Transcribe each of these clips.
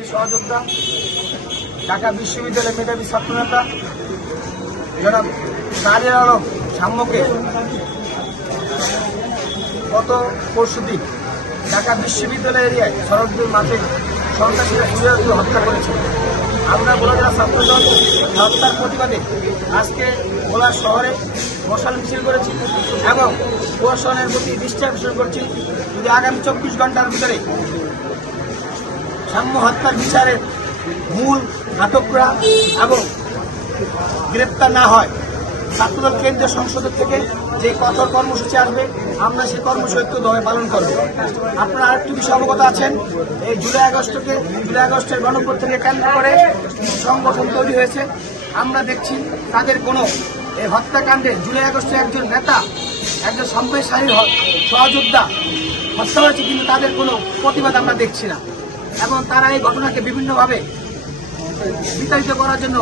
নেত্রী সহযোদ্ধা, ঢাকা বিশ্ববিদ্যালয়ের মেধাবী ছাত্রনেতা জনাব শাহরিয়ার আলম সাম্যকে গত পরশুদিন ঢাকা বিশ্ববিদ্যালয় এরিয়ায় সড়কদের মাঠে সন্ত্রাসীরা ঘুরে হত্যা করেছে। আমরা ভোলা জেলা ছাত্রদল হত্যার প্রতিবাদে আজকে ভোলা শহরে মশাল মিছিল করেছি এবং প্রশাসনের প্রতি দৃষ্টি আকর্ষণ করছি, যদি আগামী 24 ঘন্টার ভিতরে সাম্য হত্যার বিচারের মূল ঘাতকরা এবং গ্রেপ্তার না হয়, ছাত্রদল কেন্দ্রীয় সংসদ থেকে যে কঠোর কর্মসূচি আসবে আমরা সেই কর্মসূচিভাবে পালন করব। আপনারা আরেকটি বিষয় অবগত আছেন, এই জুলাই আগস্টের গণঅভ্যুত্থানকে কেন্দ্র করে সংগঠন তৈরি হয়েছে। আমরা দেখছি তাদের কোনো এই হত্যাকাণ্ডে জুলাই আগস্টের একজন নেতা, একজন সম্প্রদায়ী সহযোদ্ধা হত্যা হয়েছে, কিন্তু তাদের কোনো প্রতিবাদ আমরা দেখছি না এবং তারা এই ঘটনাকে বিভিন্নভাবে বিতাড়িত করার জন্য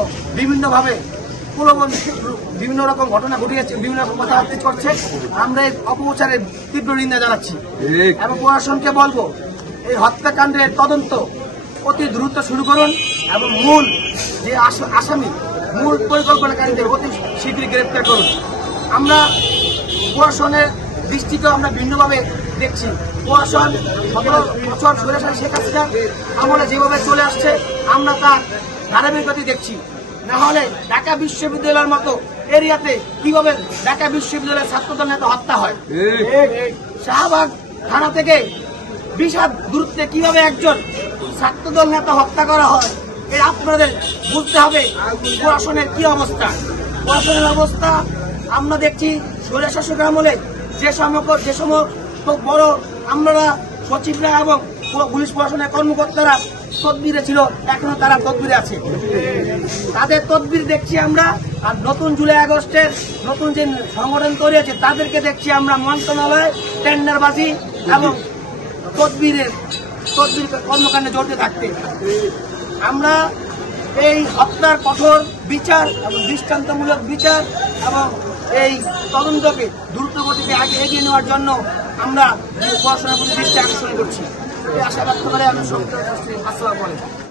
বিভিন্ন রকম ঘটনা ঘটিয়েছে, বিভিন্ন রকম কথাবার্তা করছে। আমরা এই অপপ্রচারের তীব্র নিন্দা জানাচ্ছি এবং প্রশাসনকে বলবো এই হত্যাকাণ্ডের তদন্ত অতি দ্রুত শুরু করুন এবং মূল যে আসামি, মূল পরিকল্পনাকারীদের অতি শীঘ্রই গ্রেপ্তার করুন। আমরা প্রশাসনের দৃষ্টিকেও আমরা ভিন্নভাবে দেখছি। প্রশাসন 17 বছর সৈরাচারী শেখ হাসিনা আমলে যেভাবে চলে আসছে আমরা তার ধারাবাহিকতা দেখছি। না হলে ঢাকা বিশ্ববিদ্যালয়ের মতো এরিয়াতে কিভাবে ঢাকা বিশ্ববিদ্যালয়ের ছাত্রদল নেতা হত্যা হয়? শাহবাগ থানা থেকে 20 হাত দূরত্বে কিভাবে একজন ছাত্রদল নেতা হত্যা করা হয়? এই আপনাদের বুঝতে হবে প্রশাসনের কি অবস্থা। প্রশাসনের অবস্থা আমরা দেখছি স্বৈরশাসক আমলে যে সমস্ত বড় আমরা সচিবরা এবং পুলিশ প্রশাসনের কর্মকর্তারা তদবিরে ছিল, এখনো তারা তদবিরে আছে, তাদের তদবির দেখছি আমরা। আর নতুন জুলাই আগস্টের নতুন যে সংগঠন তৈরি হয়েছে তাদেরকে দেখছি আমরা মন্ত্রণালয় টেন্ডারবাজি এবং তদবির কর্মকাণ্ডে জড়িত থাকতে। আমরা এই হত্যার কঠোর বিচার এবং দৃষ্টান্তমূলক বিচার এবং এই তদন্তকে দ্রুতগতিতে আগে এগিয়ে নেওয়ার জন্য আমরা পড়াশোনার প্রতি দৃষ্টি আকর্ষণ করছি। এই আশা ব্যক্ত করে আমি আসসালামু আলাইকুম।